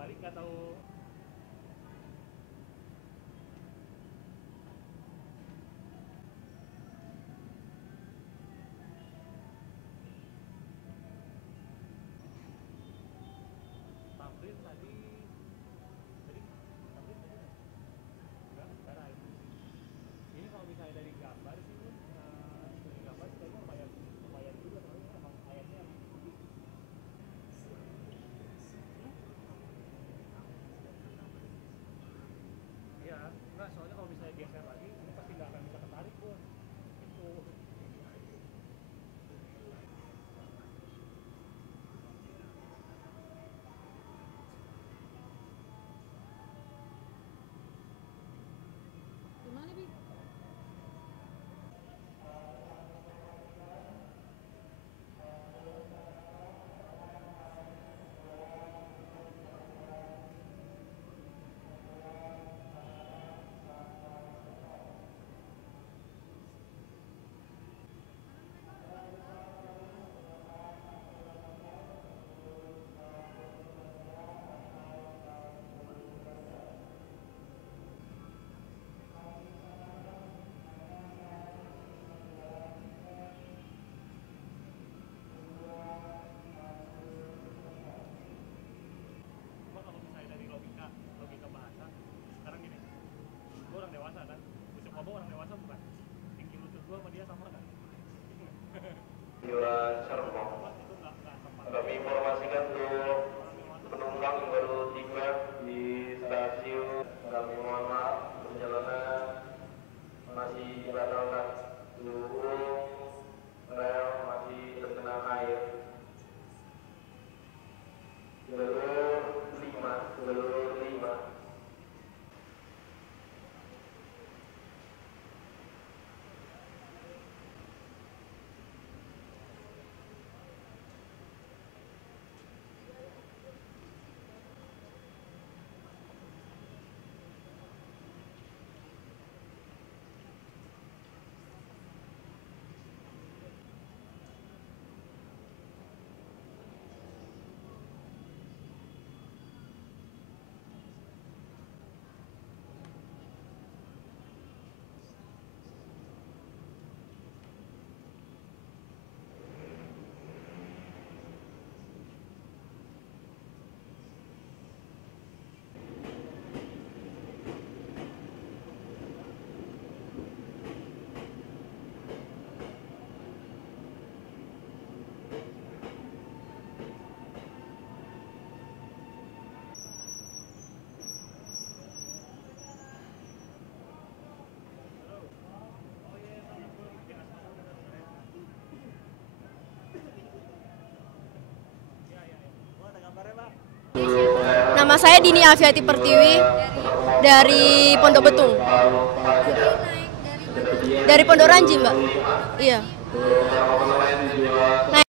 balik atau Tamrin tadi tadi Tamrin tadi enggak sekarang ini kalau misalnya dari gambar sih dari gambar sih kayaknya lumayan juga soalnya emang ayatnya iya enggak soalnya kalau misalnya geser lagi ini pasti nggak akan bisa ketarik pun itu. Gimana, Bi? Cuma kalau misalnya dari logika bahasa sekarang gini, gue orang dewasa kan, ucap ngomong orang dewasa bukan, tinggi lutut gue sama dia sama kan. Yuran Serpong. Itu nggak tepat. Kami informasikan untuk penumpang yang baru tiba di stasiun. Kami mohon maaf perjalanan masih dibatalkan. Seluruh rel masih tergenang air. Jalur 5. Nama saya Dini Afiati Pertiwi dari Pondok Betung. Dari Pondok Ranji, Mbak. Iya. Nah,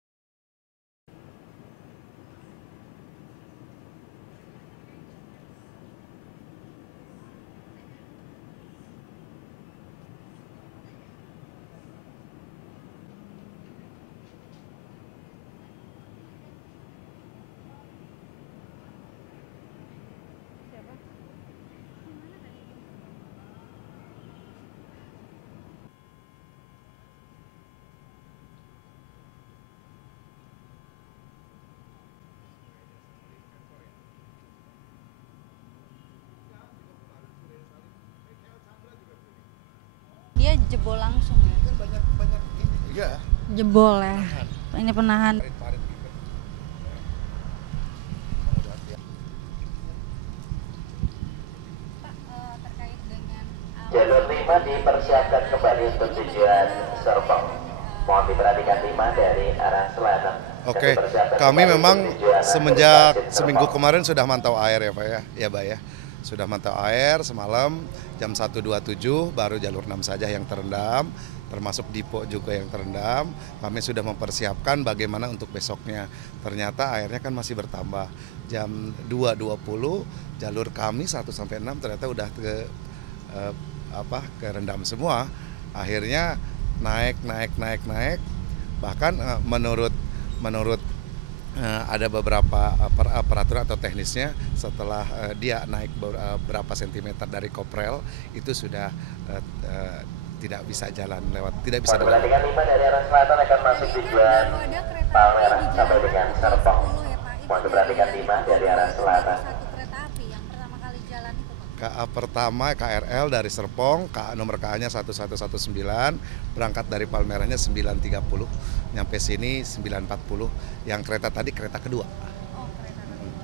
dia jebol langsung ya. Banyak ini. Iya. Jebol ya. Ini penahan. Parit gitu. Pak, terkait dengan Jalur 5 dipersiapkan kembali untuk tujuan Serpong. Mohon diperhatikan 5 dari arah selatan. Oke, Dipersiapkan kami kembali memang untuk tujuan semenjak transit seminggu Serpong. kemarin sudah mantau air ya Pak ya, Pak ya. Sudah mantau air semalam jam 1.27 baru jalur 6 saja yang terendam, termasuk Dipo juga yang terendam. Kami sudah mempersiapkan bagaimana untuk besoknya. Ternyata airnya kan masih bertambah. Jam 2.20 jalur kami 1 sampai 6 ternyata udah kerendam semua. Akhirnya naik. Bahkan menurut ada beberapa peraturan atau teknisnya setelah dia naik berapa sentimeter dari koprel itu sudah tidak bisa jalan lewat, tidak bisa Mohon jalan. diperhatikan 5 dari arah selatan akan masuk tujuan Baru ada kereta Palmerah api di sampai jalan dengan pukul Serpong. 10 ya Pak. Itu Mohon diperhatikan dari 5 dari arah selatan. satu kereta api yang pertama kali jalan itu Pak. KA pertama KRL dari Serpong, KA nomor KA-nya 1119, berangkat dari Palmerahnya 9.30, nyampe sini 9.40. Yang kereta tadi kereta kedua. Oh, kereta kedua.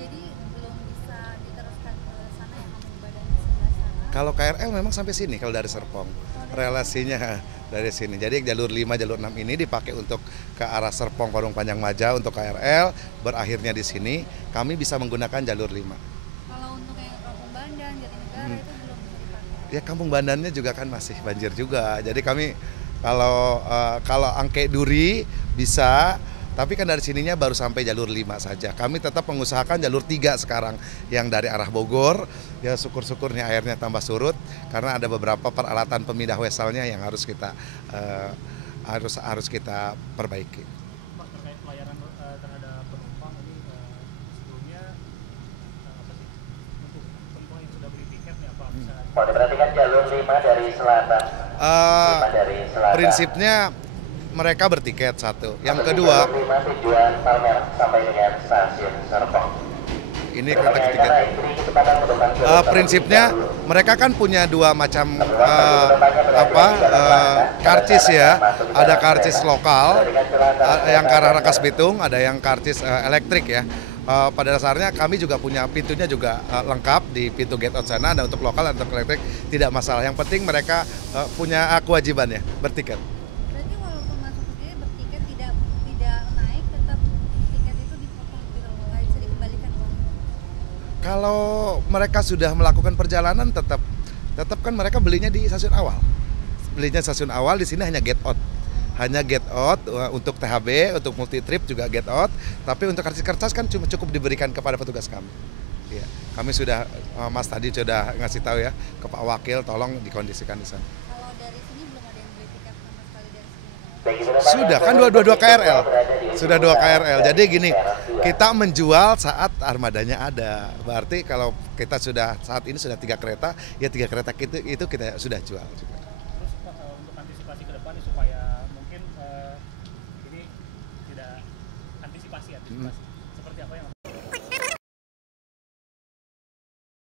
Jadi belum bisa diteruskan ke sana ya Kampung Badan di sebelah sana. Kalau KRL memang sampai sini kalau dari Serpong. Relasinya dari sini. Jadi jalur 5, jalur 6 ini dipakai untuk ke arah Serpong, Parung Panjang Maja untuk KRL, berakhirnya di sini. Kami bisa menggunakan jalur 5. Kalau untuk yang Kampung Bandan, Jatinegara itu belum bisa dipakai. Ya Kampung Bandannya juga kan masih banjir juga. Jadi kami kalau Angke Duri bisa, tapi kan dari sininya baru sampai jalur 5 saja. Kami tetap mengusahakan jalur 3 sekarang yang dari arah Bogor. Ya syukur-syukurnya airnya tambah surut karena ada beberapa peralatan pemindah weselnya yang harus kita perbaiki. Pak, terkait pelayanan terhadap penumpang ini sebelumnya apa sih untuk penumpang yang sudah beli tiket nih apa bisa Mohon diperhatikan jalur 5 dari selatan. 5 dari selatan. Prinsipnya mereka bertiket satu. Yang Masuk kedua, jalur 5 tujuan Palmerah sampai dengan stasiun Serpong. ini kereta ketiga. Prinsipnya mereka kan punya dua macam karcis ya. Ada karcis lokal, yang ke arah Rangkas Bitung, ada yang karcis elektrik ya. Pada dasarnya kami juga punya pintunya juga lengkap di pintu gate out sana. Dan untuk lokal dan untuk elektrik tidak masalah. Yang penting mereka punya kewajiban ya bertiket. Berarti walaupun masuk ke sini bertiket tidak naik, tetap tiket itu dipotong gitu loh, nggak bisa dikembalikan uang. Kalau mereka sudah melakukan perjalanan tetap kan mereka belinya di stasiun awal. Belinya stasiun awal, di sini hanya get out. Hanya get out untuk THB, untuk multi trip juga get out. Tapi untuk kertas kan cukup diberikan kepada petugas kami. Ya, kami sudah Mas tadi sudah ngasih tahu ya ke Pak Wakil, tolong dikondisikan di sana. Kalau dari sini belum ada yang beli tiket sama sekali dari sini. Sudah kan dua KRL. Sudah 2 KRL. Jadi gini, kita menjual saat armadanya ada. Berarti kalau kita sudah saat ini sudah 3 kereta, ya 3 kereta itu kita sudah jual juga. terus Pak, untuk antisipasi ke depan nih supaya mungkin ini tidak antisipasi seperti apa yang